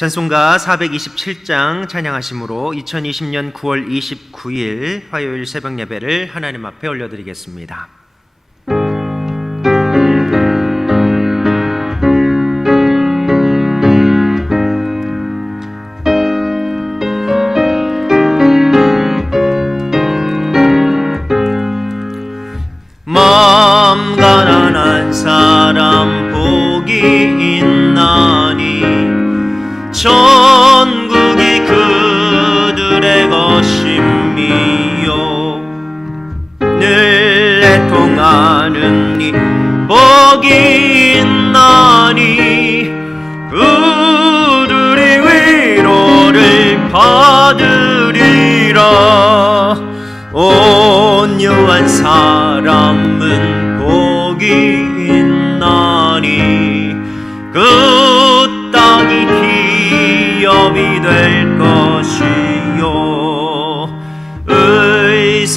찬송가 427장 찬양하심으로 2020년 9월 29일 화요일 새벽 예배를 하나님 앞에 올려드리겠습니다. 마음 가난한 사람 복이 있나니 천국이 그들의 것임이요 늘 애통하는 이 복이 있나니 그들이 위로를 받으리라. 온유한 사람은 복이 있나니 그 땅이 기업이 될 것이요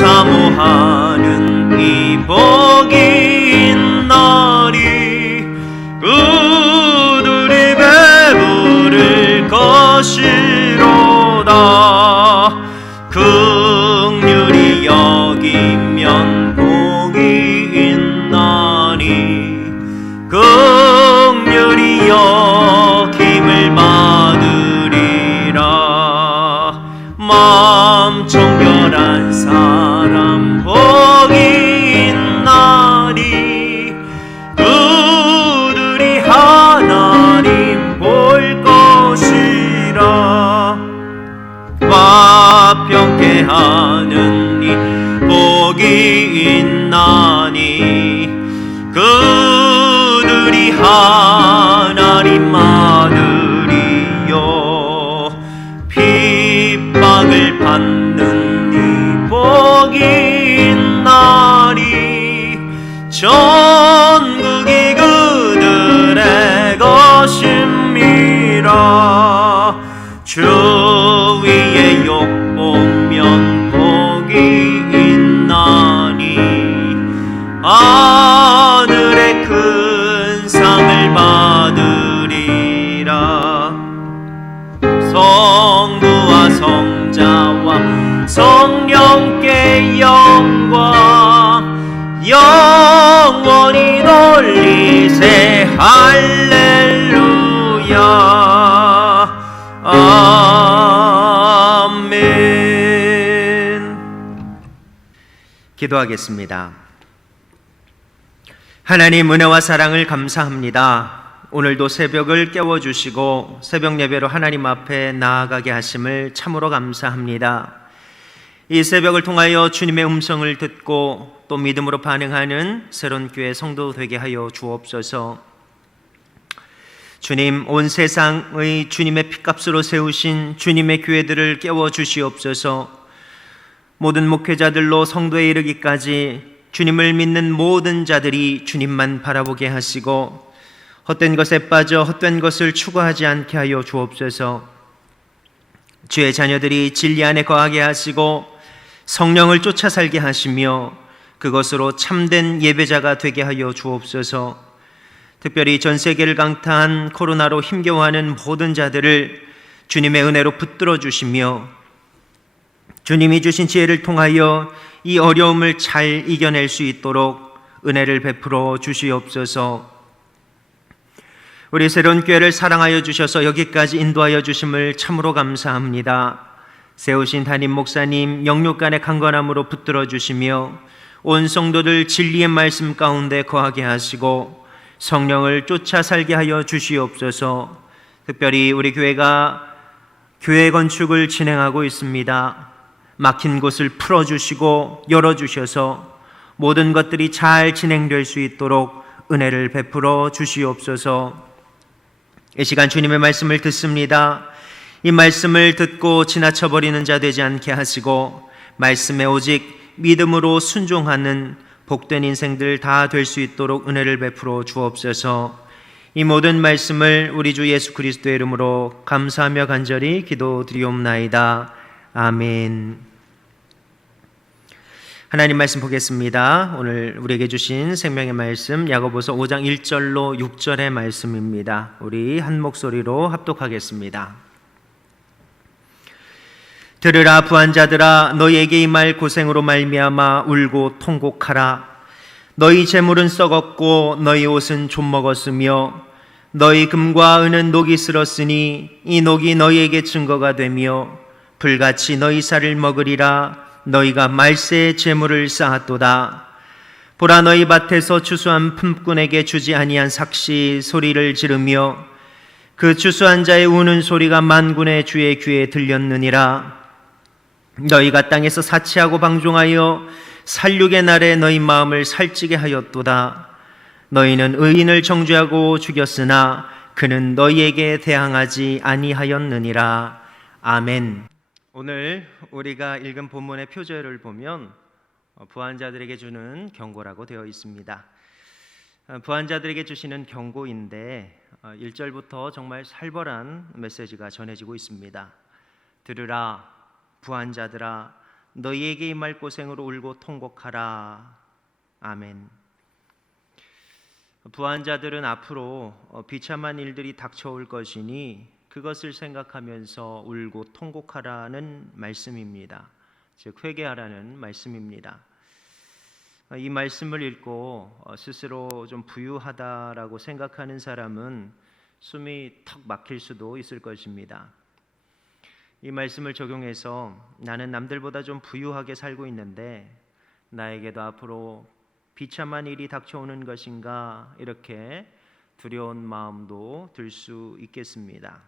의사모하는 이 복이 있나니 그들이 배부를 것이로다. 긍휼히 여기면 복이 있나니 긍휼히 여김을 받으리라. 마음 정결한 사람 복이 있나니 그들이 하나님 볼 것이라. 화평케 하는 이 복이 있나니 그들이 하나님 아들이요 핍박을 받는 이 복이 있나니 천국이 그들의 것임이라. 주 위에 욕보면 복이 있나니 하늘의 큰 상을 받으리라. 성부와 성자와 성령께 영광 영원히 돌리세 할렐루야. 아멘. 기도하겠습니다. 하나님 은혜와 사랑을 감사합니다. 오늘도 새벽을 깨워주시고 새벽 예배로 하나님 앞에 나아가게 하심을 참으로 감사합니다. 이 새벽을 통하여 주님의 음성을 듣고 또 믿음으로 반응하는 새로운 교회 성도 되게 하여 주옵소서. 주님, 온 세상의 주님의 핏값으로 세우신 주님의 교회들을 깨워주시옵소서. 모든 목회자들로 성도에 이르기까지 주님을 믿는 모든 자들이 주님만 바라보게 하시고 헛된 것에 빠져 헛된 것을 추구하지 않게 하여 주옵소서. 주의 자녀들이 진리 안에 거하게 하시고 성령을 쫓아 살게 하시며 그것으로 참된 예배자가 되게 하여 주옵소서. 특별히 전 세계를 강타한 코로나로 힘겨워하는 모든 자들을 주님의 은혜로 붙들어 주시며 주님이 주신 지혜를 통하여 이 어려움을 잘 이겨낼 수 있도록 은혜를 베풀어 주시옵소서. 우리 새로운 교회를 사랑하여 주셔서 여기까지 인도하여 주심을 참으로 감사합니다. 세우신 담임 목사님 영육간의 강건함으로 붙들어 주시며 온 성도들 진리의 말씀 가운데 거하게 하시고 성령을 쫓아 살게 하여 주시옵소서. 특별히 우리 교회가 교회 건축을 진행하고 있습니다. 막힌 곳을 풀어주시고 열어주셔서 모든 것들이 잘 진행될 수 있도록 은혜를 베풀어 주시옵소서. 이 시간 주님의 말씀을 듣습니다. 이 말씀을 듣고 지나쳐버리는 자 되지 않게 하시고 말씀에 오직 믿음으로 순종하는 복된 인생들 다 될 수 있도록 은혜를 베풀어 주옵소서. 이 모든 말씀을 우리 주 예수 그리스도의 이름으로 감사하며 간절히 기도드리옵나이다. 아멘. 하나님 말씀 보겠습니다. 오늘 우리에게 주신 생명의 말씀 야고보서 5장 1절로 6절의 말씀입니다. 우리 한 목소리로 합독하겠습니다. 들으라 부한 자들아, 너희에게 임할 고생으로 말미암아 울고 통곡하라. 너희 재물은 썩었고 너희 옷은 좀 먹었으며 너희 금과 은은 녹이 슬었으니 이 녹이 너희에게 증거가 되며 불같이 너희 살을 먹으리라. 너희가 말세의 재물을 쌓았도다. 보라, 너희 밭에서 추수한 품꾼에게 주지 아니한 삭시 소리를 지르며 그 추수한 자의 우는 소리가 만군의 주의 귀에 들렸느니라. 너희가 땅에서 사치하고 방종하여 살육의 날에 너희 마음을 살찌게 하였도다. 너희는 의인을 정죄하고 죽였으나 그는 너희에게 대항하지 아니하였느니라. 아멘. 오늘 우리가 읽은 본문의 표제를 보면 부한 자들에게 주는 경고라고 되어 있습니다. 부한 자들에게 주시는 경고인데 1절부터 정말 살벌한 메시지가 전해지고 있습니다. 들으라 부한 자들아, 너희에게 임할 고생으로 울고 통곡하라. 아멘. 부한 자들은 앞으로 비참한 일들이 닥쳐올 것이니 그것을 생각하면서 울고 통곡하라는 말씀입니다. 즉 회개하라는 말씀입니다. 이 말씀을 읽고 스스로 좀 부유하다라고 생각하는 사람은 숨이 턱 막힐 수도 있을 것입니다. 이 말씀을 적용해서 나는 남들보다 좀 부유하게 살고 있는데 나에게도 앞으로 비참한 일이 닥쳐오는 것인가, 이렇게 두려운 마음도 들 수 있겠습니다.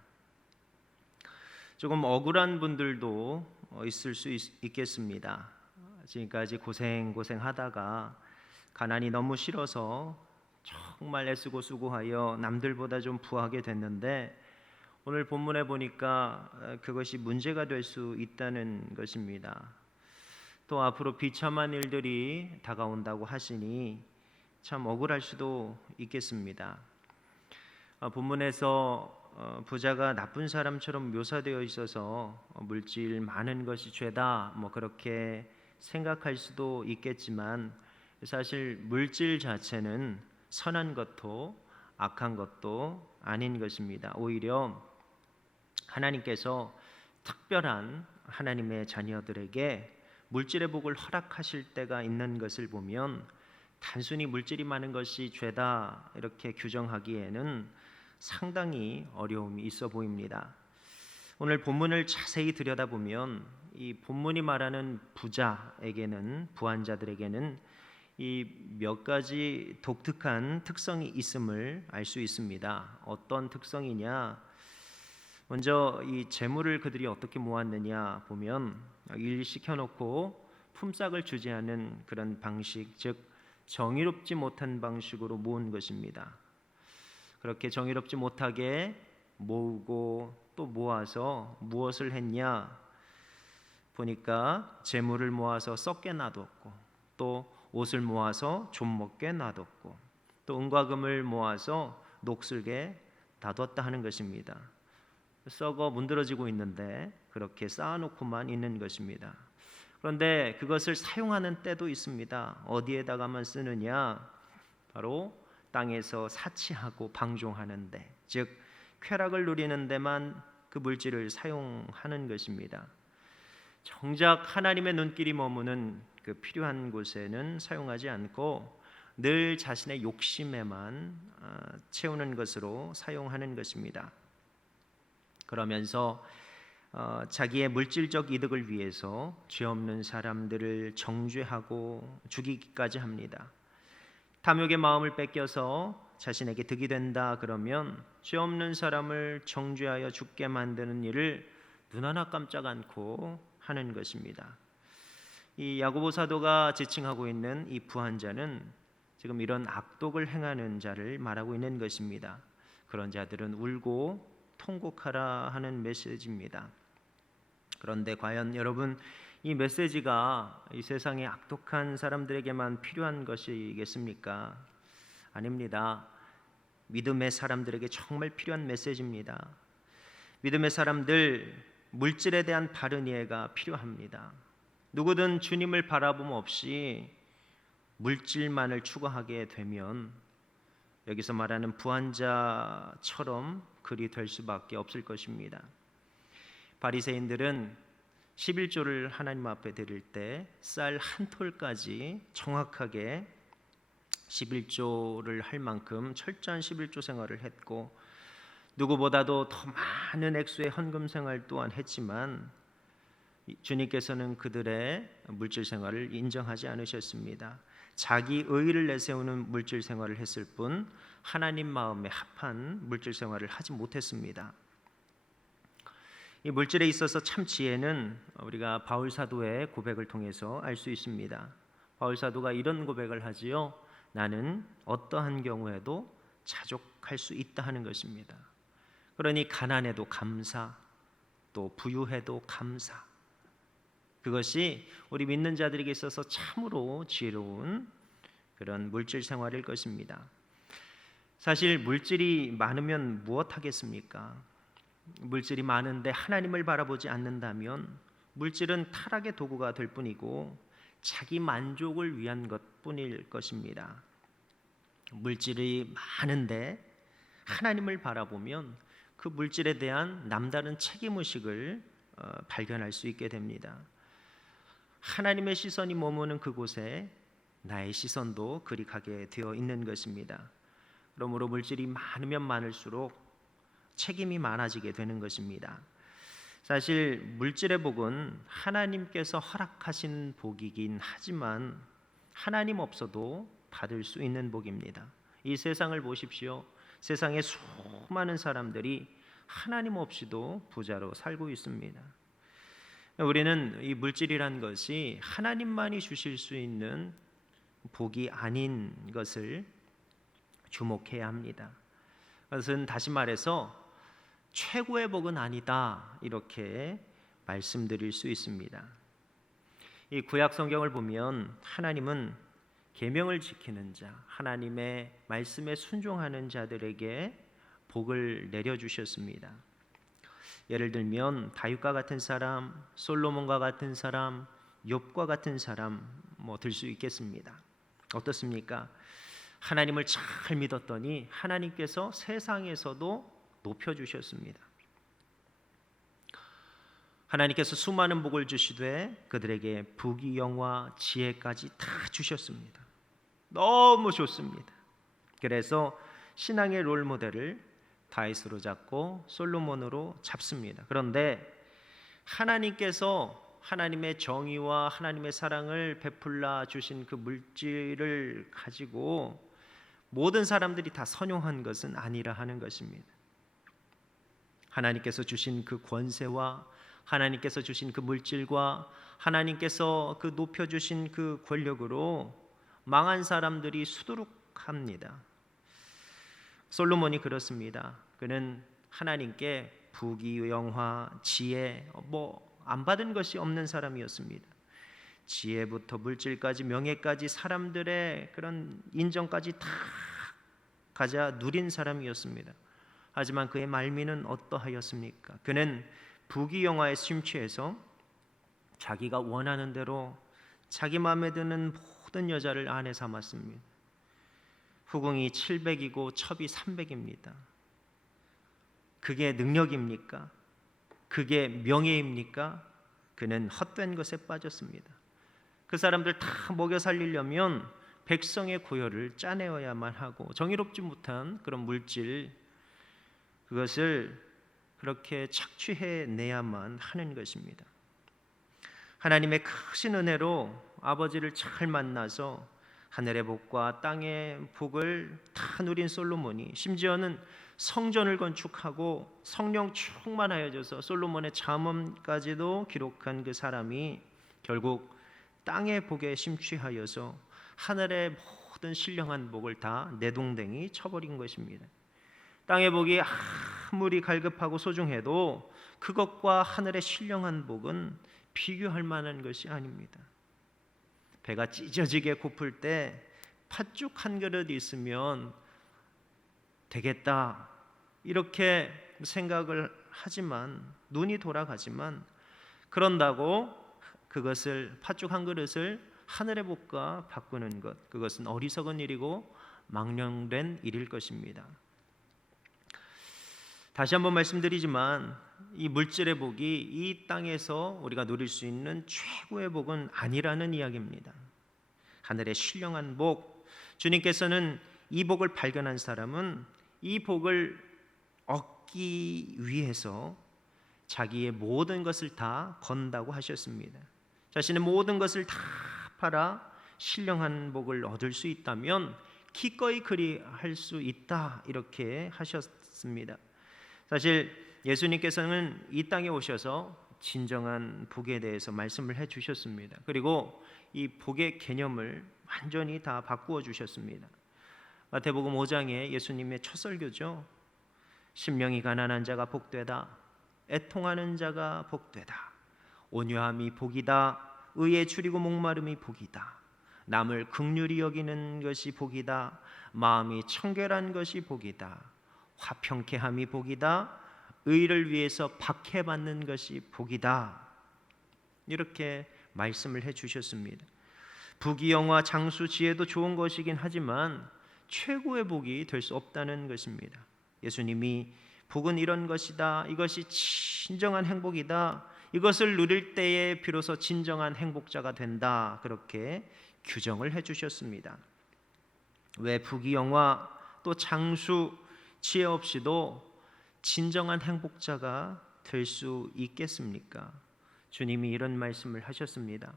조금 억울한 분들도 있을 수 있겠습니다. 지금까지 고생하다가 가난이 너무 싫어서 정말 애쓰고 수고하여 남들보다 좀 부하게 됐는데 오늘 본문에 보니까 그것이 문제가 될 수 있다는 것입니다. 또 앞으로 비참한 일들이 다가온다고 하시니 참 억울할 수도 있겠습니다. 본문에서 부자가 나쁜 사람처럼 묘사되어 있어서 물질 많은 것이 죄다, 그렇게 생각할 수도 있겠지만 사실 물질 자체는 선한 것도 악한 것도 아닌 것입니다. 오히려 하나님께서 특별한 하나님의 자녀들에게 물질의 복을 허락하실 때가 있는 것을 보면 단순히 물질이 많은 것이 죄다 이렇게 규정하기에는 상당히 어려움이 있어 보입니다. 오늘 본문을 자세히 들여다보면 이 본문이 말하는 부자에게는, 부한 자들에게는 이 몇 가지 독특한 특성이 있음을 알 수 있습니다. 어떤 특성이냐? 먼저 이 재물을 그들이 어떻게 모았느냐 보면 일 시켜놓고 품삯을 주지 않은 그런 방식, 즉 정의롭지 못한 방식으로 모은 것입니다. 그렇게 정의롭지 못하게 모으고 또 모아서 무엇을 했냐 보니까 재물을 모아서 썩게 놔뒀고, 또 옷을 모아서 좀 먹게 놔뒀고, 또 은과 금을 모아서 녹슬게 놔뒀다 하는 것입니다. 썩어 문드러지고 있는데 그렇게 쌓아놓고만 있는 것입니다. 그런데 그것을 사용하는 때도 있습니다. 어디에다가만 쓰느냐? 바로 땅에서 사치하고 방종하는 데, 즉 쾌락을 누리는 데만 그 물질을 사용하는 것입니다. 정작 하나님의 눈길이 머무는 그 필요한 곳에는 사용하지 않고 늘 자신의 욕심에만 채우는 것으로 사용하는 것입니다. 그러면서 자기의 물질적 이득을 위해서 죄 없는 사람들을 정죄하고 죽이기까지 합니다. 탐욕의 마음을 뺏겨서 자신에게 득이 된다 그러면 죄 없는 사람을 정죄하여 죽게 만드는 일을 눈 하나 깜짝 않고 하는 것입니다. 이 야고보 사도가 지칭하고 있는 이 부한 자는 지금 이런 악독을 행하는 자를 말하고 있는 것입니다. 그런 자들은 울고 통곡하라 하는 메시지입니다. 그런데 과연 여러분, 이 메시지가 이 세상의 악독한 사람들에게만 필요한 것이겠습니까? 아닙니다. 믿음의 사람들에게 정말 필요한 메시지입니다. 믿음의 사람들, 물질에 대한 바른 이해가 필요합니다. 누구든 주님을 바라봄 없이 물질만을 추구하게 되면 여기서 말하는 부한자처럼 그리 될 수밖에 없을 것입니다. 바리새인들은 11조를 하나님 앞에 드릴 때 쌀 한 톨까지 정확하게 11조를 할 만큼 철저한 11조 생활을 했고, 누구보다도 더 많은 액수의 헌금 생활 또한 했지만 주님께서는 그들의 물질 생활을 인정하지 않으셨습니다. 자기 의의를 내세우는 물질 생활을 했을 뿐 하나님 마음에 합한 물질 생활을 하지 못했습니다. 이 물질에 있어서 참 지혜는 우리가 바울 사도의 고백을 통해서 알 수 있습니다. 바울 사도가 이런 고백을 하지요. 나는 어떠한 경우에도 자족할 수 있다 하는 것입니다. 그러니 가난해도 감사, 또 부유해도 감사. 그것이 우리 믿는 자들에게 있어서 참으로 지혜로운 그런 물질 생활일 것입니다. 사실 물질이 많으면 무엇하겠습니까? 물질이 많은데 하나님을 바라보지 않는다면 물질은 타락의 도구가 될 뿐이고 자기 만족을 위한 것뿐일 것입니다. 물질이 많은데 하나님을 바라보면 그 물질에 대한 남다른 책임의식을 발견할 수 있게 됩니다. 하나님의 시선이 머무는 그곳에 나의 시선도 그리 가게 되어 있는 것입니다. 그러므로 물질이 많으면 많을수록 책임이 많아지게 되는 것입니다. 사실 물질의 복은 하나님께서 허락하신 복이긴 하지만 하나님 없어도 받을 수 있는 복입니다. 이 세상을 보십시오. 세상에 수많은 사람들이 하나님 없이도 부자로 살고 있습니다. 우리는 이 물질이란 것이 하나님만이 주실 수 있는 복이 아닌 것을 주목해야 합니다. 그것은 다시 말해서 최고의 복은 아니다, 이렇게 말씀드릴 수 있습니다. 이 구약 성경을 보면 하나님은 계명을 지키는 자, 하나님의 말씀에 순종하는 자들에게 복을 내려주셨습니다. 예를 들면 다윗과 같은 사람, 솔로몬과 같은 사람, 욥과 같은 사람 들 수 있겠습니다. 어떻습니까? 하나님을 잘 믿었더니 하나님께서 세상에서도 높여주셨습니다. 하나님께서 수많은 복을 주시되 그들에게 부귀영화, 지혜까지 다 주셨습니다. 너무 좋습니다. 그래서 신앙의 롤모델을 다윗으로 잡고 솔로몬으로 잡습니다. 그런데 하나님께서 하나님의 정의와 하나님의 사랑을 베풀라 주신 그 물질을 가지고 모든 사람들이 다 선용한 것은 아니라 하는 것입니다. 하나님께서 주신 그 권세와 하나님께서 주신 그 물질과 하나님께서 그 높여주신 그 권력으로 망한 사람들이 수두룩합니다. 솔로몬이 그렇습니다. 그는 하나님께 부귀영화, 지혜 안 받은 것이 없는 사람이었습니다. 지혜부터 물질까지 명예까지 사람들의 그런 인정까지 다 가져 누린 사람이었습니다. 하지만 그의 말미는 어떠하였습니까? 그는 부귀영화에 심취해서 자기가 원하는 대로 자기 마음에 드는 모든 여자를 아내 삼았습니다. 후궁이 700이고 첩이 300입니다. 그게 능력입니까? 그게 명예입니까? 그는 헛된 것에 빠졌습니다. 그 사람들 다 먹여 살리려면 백성의 고열을 짜내어야만 하고 정의롭지 못한 그런 물질, 그것을 그렇게 착취해내야만 하는 것입니다. 하나님의 크신 은혜로 아버지를 잘 만나서 하늘의 복과 땅의 복을 다 누린 솔로몬이 심지어는 성전을 건축하고 성령 충만하여져서 솔로몬의 잠언까지도 기록한 그 사람이 결국 땅의 복에 심취하여서 하늘의 모든 신령한 복을 다 내동댕이 쳐버린 것입니다. 땅의 복이 아무리 갈급하고 소중해도 그것과 하늘의 신령한 복은 비교할 만한 것이 아닙니다. 배가 찢어지게 고플 때 팥죽 한 그릇 있으면 되겠다 이렇게 생각을 하지만 눈이 돌아가지만 그런다고 그것을 팥죽 한 그릇을 하늘의 복과 바꾸는 것, 그것은 어리석은 일이고 망령된 일일 것입니다. 다시 한번 말씀드리지만 이 물질의 복이 이 땅에서 우리가 누릴 수 있는 최고의 복은 아니라는 이야기입니다. 하늘의 신령한 복, 주님께서는 이 복을 발견한 사람은 이 복을 얻기 위해서 자기의 모든 것을 다 건다고 하셨습니다. 자신의 모든 것을 다 팔아 신령한 복을 얻을 수 있다면 기꺼이 그리할 수 있다, 이렇게 하셨습니다. 사실 예수님께서는 이 땅에 오셔서 진정한 복에 대해서 말씀을 해주셨습니다. 그리고 이 복의 개념을 완전히 다 바꾸어 주셨습니다. 마태복음 5장에 예수님의 첫 설교죠. 심령이 가난한 자가 복되다, 애통하는 자가 복되다, 온유함이 복이다, 의에 줄이고 목마름이 복이다, 남을 긍휼히 여기는 것이 복이다, 마음이 청결한 것이 복이다, 화평케 함이 복이다, 의를 위해서 박해받는 것이 복이다, 이렇게 말씀을 해주셨습니다. 부귀영화, 장수, 지혜도 좋은 것이긴 하지만 최고의 복이 될 수 없다는 것입니다. 예수님이 복은 이런 것이다, 이것이 진정한 행복이다, 이것을 누릴 때에 비로소 진정한 행복자가 된다, 그렇게 규정을 해주셨습니다. 왜 부귀영화 또 장수, 지혜 없이도 진정한 행복자가 될 수 있겠습니까? 주님이 이런 말씀을 하셨습니다.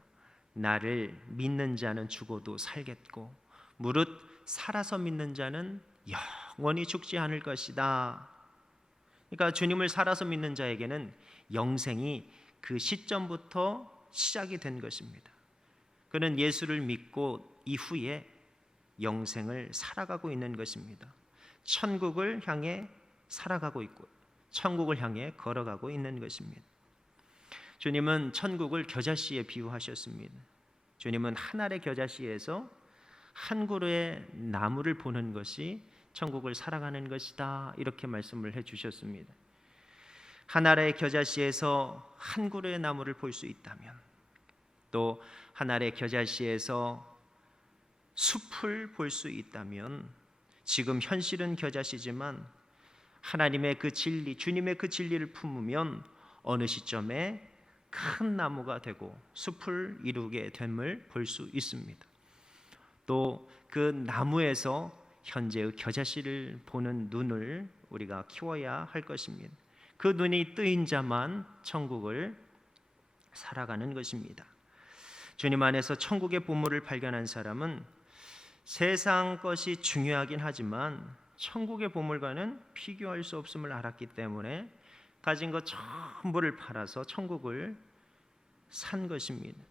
나를 믿는 자는 죽어도 살겠고 무릇 살아서 믿는 자는 영원히 죽지 않을 것이다. 그러니까 주님을 살아서 믿는 자에게는 영생이 그 시점부터 시작이 된 것입니다. 그는 예수를 믿고 이후에 영생을 살아가고 있는 것입니다. 천국을 향해 살아가고 있고 천국을 향해 걸어가고 있는 것입니다. 주님은 천국을 겨자씨에 비유하셨습니다. 주님은 한 알의 겨자씨에서 한 그루의 나무를 보는 것이 천국을 살아가는 것이다, 이렇게 말씀을 해주셨습니다. 한 알의 겨자씨에서 한 그루의 나무를 볼 수 있다면, 또 한 알의 겨자씨에서 숲을 볼 수 있다면, 지금 현실은 겨자씨지만 하나님의 그 진리, 주님의 그 진리를 품으면 어느 시점에 큰 나무가 되고 숲을 이루게 됨을 볼 수 있습니다. 또 그 나무에서 현재의 겨자씨를 보는 눈을 우리가 키워야 할 것입니다. 그 눈이 뜨인 자만 천국을 살아가는 것입니다. 주님 안에서 천국의 보물을 발견한 사람은 세상 것이 중요하긴 하지만 천국의 보물과는 비교할 수 없음을 알았기 때문에 가진 것 전부를 팔아서 천국을 산 것입니다.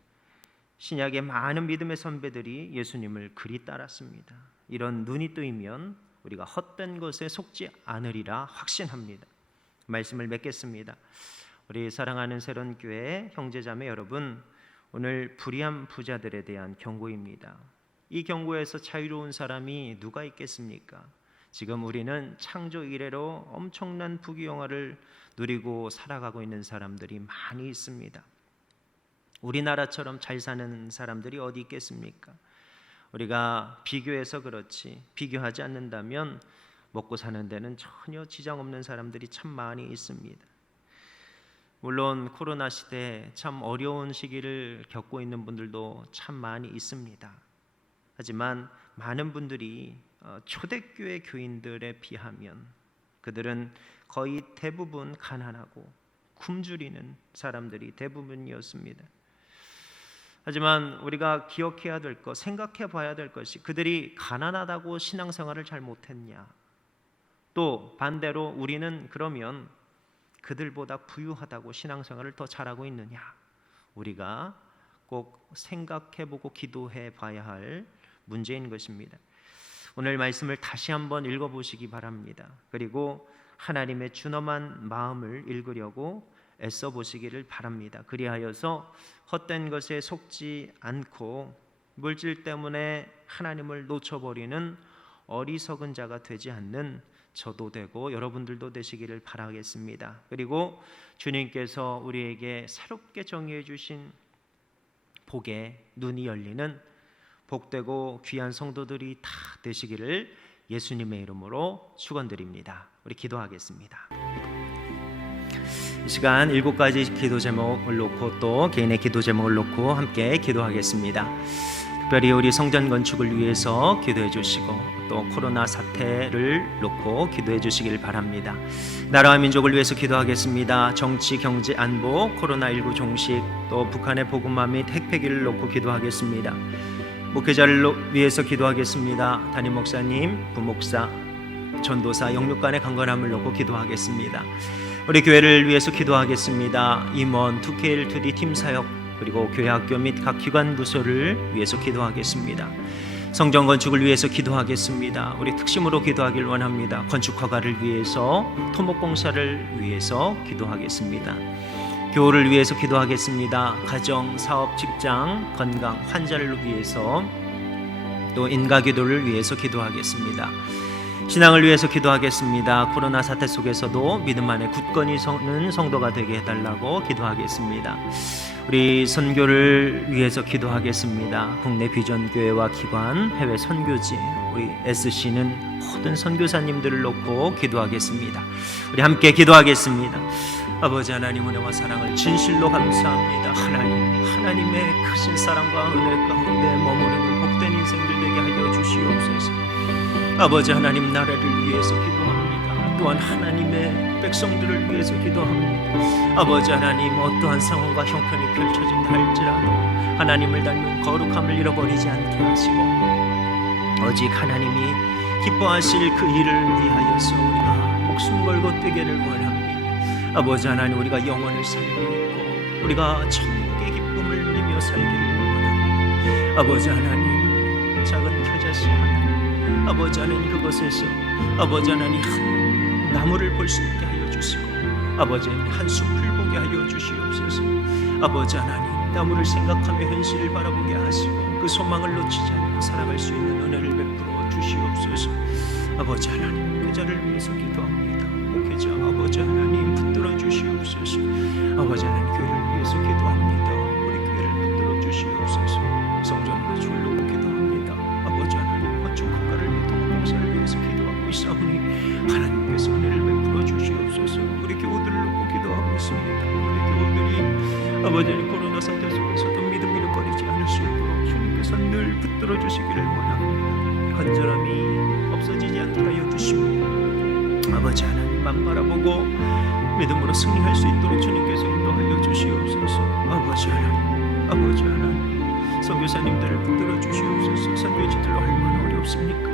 신약의 많은 믿음의 선배들이 예수님을 그리 따랐습니다. 이런 눈이 뜨이면 우리가 헛된 것에 속지 않으리라 확신합니다. 말씀을 맺겠습니다. 우리 사랑하는 새론교회 형제자매 여러분, 오늘 불의한 부자들에 대한 경고입니다. 이 경고에서 자유로운 사람이 누가 있겠습니까? 지금 우리는 창조 이래로 엄청난 부귀영화를 누리고 살아가고 있는 사람들이 많이 있습니다. 우리나라처럼 잘 사는 사람들이 어디 있겠습니까? 우리가 비교해서 그렇지, 비교하지 않는다면 먹고 사는 데는 전혀 지장 없는 사람들이 참 많이 있습니다. 물론 코로나 시대에 참 어려운 시기를 겪고 있는 분들도 참 많이 있습니다. 하지만 많은 분들이 초대교회 교인들에 비하면 그들은 거의 대부분 가난하고 굶주리는 사람들이 대부분이었습니다. 하지만 우리가 기억해야 될 것, 생각해 봐야 될 것이, 그들이 가난하다고 신앙생활을 잘 못했냐? 또 반대로 우리는 그러면 그들보다 부유하다고 신앙생활을 더 잘하고 있느냐? 우리가 꼭 생각해보고 기도해 봐야 할 문제인 것입니다. 오늘 말씀을 다시 한번 읽어보시기 바랍니다. 그리고 하나님의 준엄한 마음을 읽으려고 애써 보시기를 바랍니다. 그리하여서 헛된 것에 속지 않고 물질 때문에 하나님을 놓쳐버리는 어리석은 자가 되지 않는 저도 되고 여러분들도 되시기를 바라겠습니다. 그리고 주님께서 우리에게 새롭게 정의해 주신 복의 눈이 열리는 복되고 귀한 성도들이 다 되시기를 예수님의 이름으로 축원드립니다. 우리 기도하겠습니다. 이 시간 7가지 기도 제목을 놓고 또 개인의 기도 제목을 놓고 함께 기도하겠습니다. 특별히 우리 성전 건축을 위해서 기도해 주시고 또 코로나 사태를 놓고 기도해 주시길 바랍니다. 나라와 민족을 위해서 기도하겠습니다. 정치, 경제, 안보, 코로나19 종식, 또 북한의 복음화 및 핵폐기를 놓고 기도하겠습니다. 목회자를 위해서 기도하겠습니다. 담임 목사님, 부목사, 전도사, 영육 간의 강건함을 놓고 기도하겠습니다. 우리 교회를 위해서 기도하겠습니다. 임원, 2K, 2D 팀 사역, 그리고 교회 학교 및 각 기관 부서를 위해서 기도하겠습니다. 성전 건축을 위해서 기도하겠습니다. 우리 특심으로 기도하길 원합니다. 건축 허가를 위해서, 토목 공사를 위해서 기도하겠습니다. 교우를 위해서 기도하겠습니다. 가정, 사업, 직장, 건강, 환자를 위해서, 또 인가 기도를 위해서 기도하겠습니다. 신앙을 위해서 기도하겠습니다. 코로나 사태 속에서도 믿음 안에 굳건히 서는 성도가 되게 해달라고 기도하겠습니다. 우리 선교를 위해서 기도하겠습니다. 국내 비전교회와 기관, 해외 선교지, 우리 SC는 모든 선교사님들을 놓고 기도하겠습니다. 우리 함께 기도하겠습니다. 아버지 하나님, 은혜와 사랑을 진실로 감사합니다. 하나님의 크신 사랑과 은혜 가운데 머무르는 복된 인생들 되게 하여 주시옵소서. 아버지 하나님, 나라를 위해서 기도합니다. 또한 하나님의 백성들을 위해서 기도합니다. 아버지 하나님, 어떠한 상황과 형편이 펼쳐진다 할지라도 하나님을 닮은 거룩함을 잃어버리지 않게 하시고 오직 하나님이 기뻐하실 그 일을 위하여서 우리가 목숨 걸고 뛰기를 원합니다. 아버지 하나님, 우리가 영원을 살고 있고 우리가 천국의 기쁨을 누리며 살기를 원합니다. 아버지 하나님, 작은 겨자씨 하나, 아버지 하나님, 그곳에서 아버지 하나님 한 나무를 볼 수 있게 하여 주시고 아버지 하나님 한 숲을 보게 하여 주시옵소서. 아버지 하나님, 나무를 생각하며 현실을 바라보게 하시고 그 소망을 놓치지 않고 살아갈 수 있는 은혜를 베풀어 주시옵소서. 아버지 하나님, 그 자를 위해서 기도합니다. 목회자 아버지 하나님, 붙들어 주시옵소서. 아버지 하나님, 교회를 위해서 기도합니다. 우리 교회를 붙들어 주시옵소서. 성전 건축을 놓고 기도합니다. 아버지 하나님, 건축 허가를 위해 토목공사를 위해서 기도하고 있사오니 하나님께서 은혜를 베풀어 주시옵소서. 우리 교우들을 놓고 기도하고 있습니다. 우리 교우들이 아버지 하나님, 코로나 상태 속에서도 믿음 잃어버리지 않을 수 있도록 주님께서 늘 붙들어 주시기를 원합니다. 간절함이 없어지지 않게 하여 주시옵소서. 아버지 하나님, 만 바라보고 믿음으로 승리할 수 있도록 주님께서 인도하여 주시옵소서. 아버지 하나님, 선교사님들을 붙들어 주시옵소서. 선교지들로 얼마나 어렵습니까?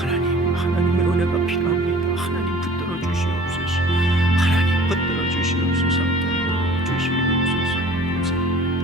하나님의 은혜가 필요합니다. 하나님 붙들어 주시옵소서. 하나님 붙들어 주시옵소서. 함께 주시옵소서. 감사합니다.